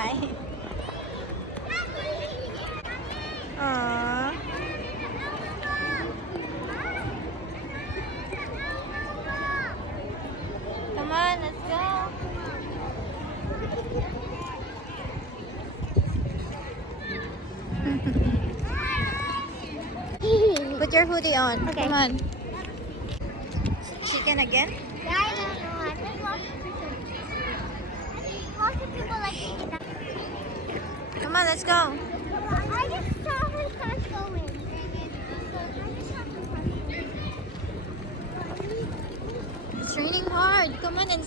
Bye. Aww. Come on, let's go. Put your hoodie on. Okay. Come on. Chicken again? Yeah, I don't know. I think lots of people like to eat that. Come on, let's go. I just saw her start going. It's raining hard. Come on and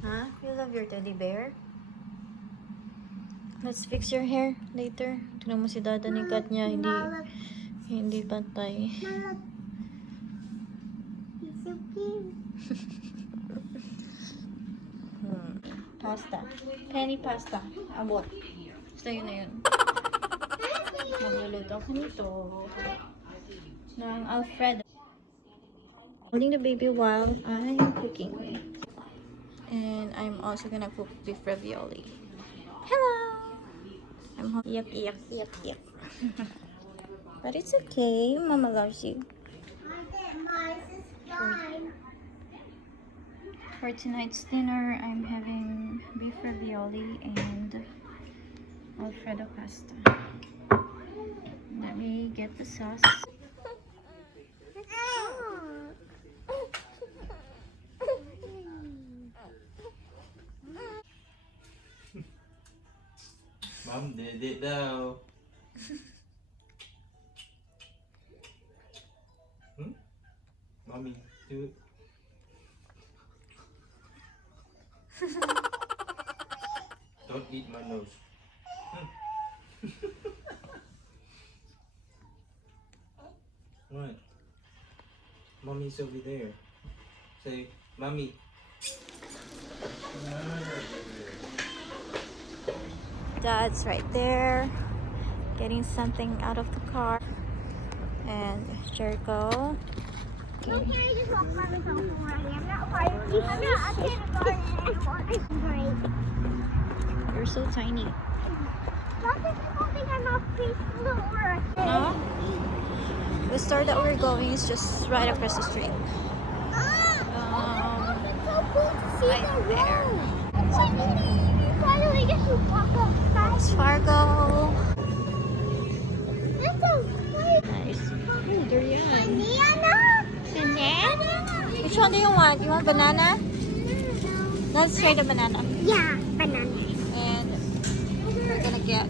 huh? You love your teddy bear? Let's fix your hair later. Tignan mo si Dada ni cut niya. Hindi pantay. He's so cute. Pasta. Penny pasta. Abot. Basta yun na yun. Magluluto ako nito. Ng Alfredo. Holding the baby while I'm cooking. And I'm also gonna cook beef ravioli. Hello! I'm hungry. Yuck. But it's okay. Mama loves you. For tonight's dinner, I'm having beef ravioli and Alfredo pasta. Let me get the sauce. Mom did it now. Mommy, do it. Don't eat my nose. What? Mommy's over there. Say, Mommy. Dad's right there, getting something out of the car. And Jericho. Can I just walk by myself already? I'm not part of I'm not a kindergarten anymore. It's great. You're so tiny. Lots of people think I'm a preschool or a kid. No? The store that we're going is just right across the street. It's so cool to see right the there. road. We finally get to walk outside. It's Fargo. That's so great. Nice. Oh, durian. Banana? Banana? Which one do you want? You want banana? Let's try the banana. Yeah, banana. And we're gonna get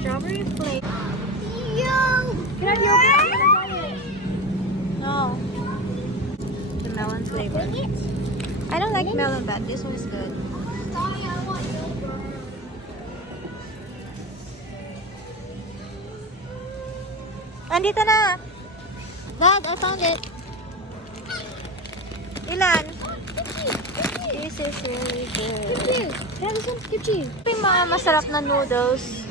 strawberry flavor. Yo! Can I have No. The melon flavor. I don't like melon, but this one's good. Andito na! Dad, I found it. Ilan? This is really good. Yeah, this one's kimchi. Ito yung mga masarap na noodles.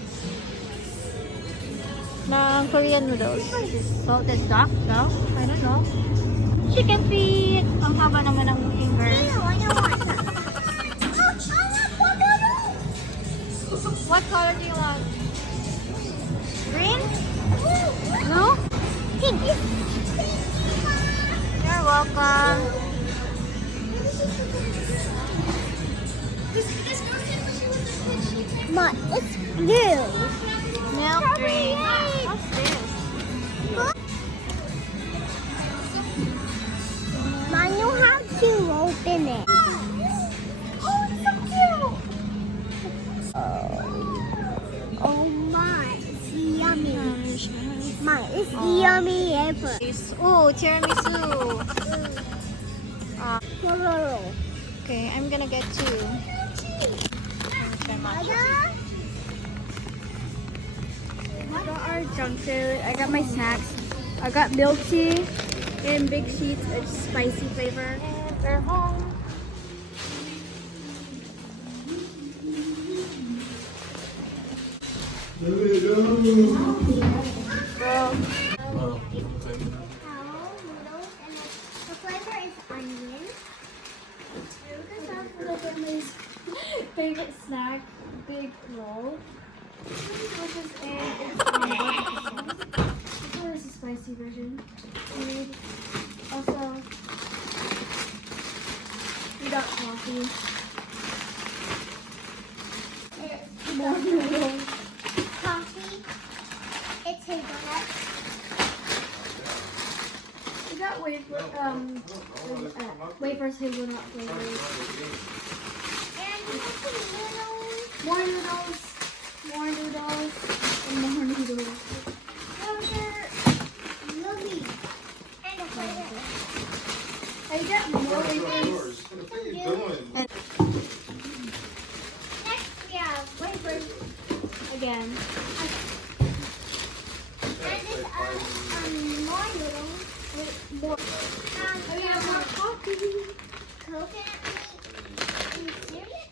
Ng Korean noodles. Salted duck? No? I don't know. Chicken feet. Ang haba naman ng finger. I want some. What color do you want? Green? Blue? Pink. You're welcome. But it's blue. Milk drink. What's this? I know how to open it. Oh, it's so cute. Oh my, it's yummy. My, it's yummy apple. Oh, tiramisu. Okay, I'm gonna get two. Let me try matcha. I got our junk food. I got my snacks. I got milk tea and big sheets of spicy flavor. And we're home. Bro. Oh, okay. The flavor favorite snack, big roll. Which is barbecue sauce. This one is a spicy version. And also, we got coffee. More noodles. Coffee. It's hazelnut. We got wafers, hazelnut flavors. And we have some noodles. More noodles. More noodles. And more noodles. Those are yummy. And a burger. I got more wafers. Next we have wafers. Again. And it's more noodles. More. We have more coffee. Coconut meat. And cereal.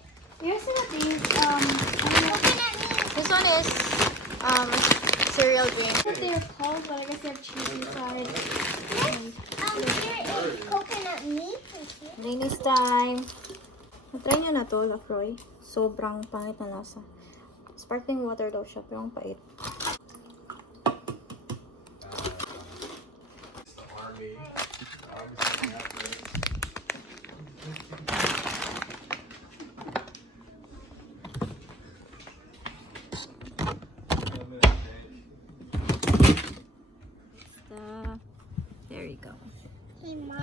Here's some of these. Coconut meat. This one is cereal drink. What they're called, but I guess they're cheese inside. Here is coconut meat. Linis time. Natry nyo na to, Lafroy. Sobrang pangit na lasa. Sparkling water daw siya, pero ang pait. There you go. Hey, Mom.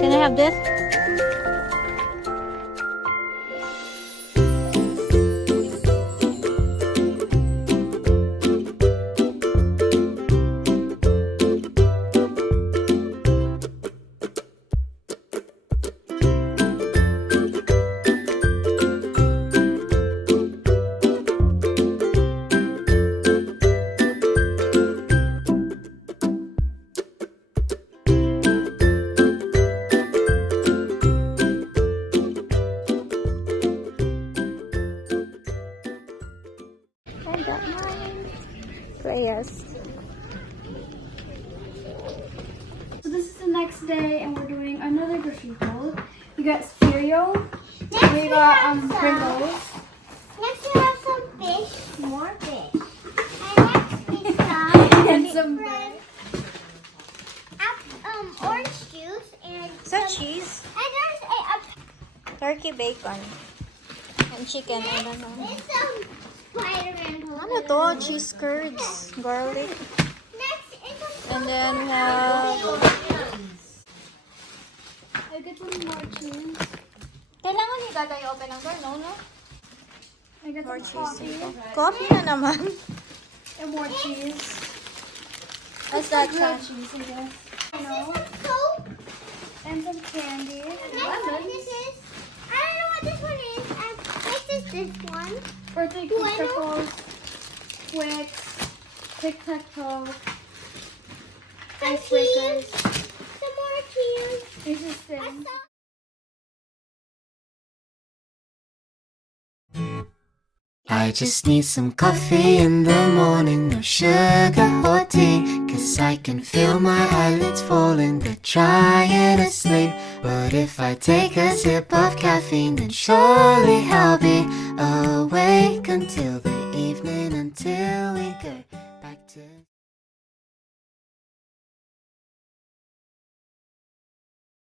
Can I have this? I got mine. Yes. So this is the next day, and we're doing another grocery haul. We got cereal. Next We got have Pringles. Next we have some fish. More fish. And next we have And some bread. Orange juice and Is that cheese? and there's a Turkey bacon. And chicken, I don't know. there's some Spider-Man. Ano to? Cheese curds, garlic. Next is some And then we have... I get some more cheese. Kailangan ni Gaga i-open ang door, no? I get More some coffee. cheese. Coffee na naman. And more cheese. What's that, Good Chan? cheese, I guess. This is some soap. And some candy. Next one, this is I don't know what this one is. This is this one. Birthday Bueno. pickles. Twix. Tic-tac-toe. Some Icebreakers. cheese. Some more cheese. This is I thin. saw I just need some coffee in the morning, no sugar or tea, 'cause I can feel my eyelids falling, they're trying to sleep. But if I take a sip of caffeine, then surely I'll be awake until the evening, until we go back to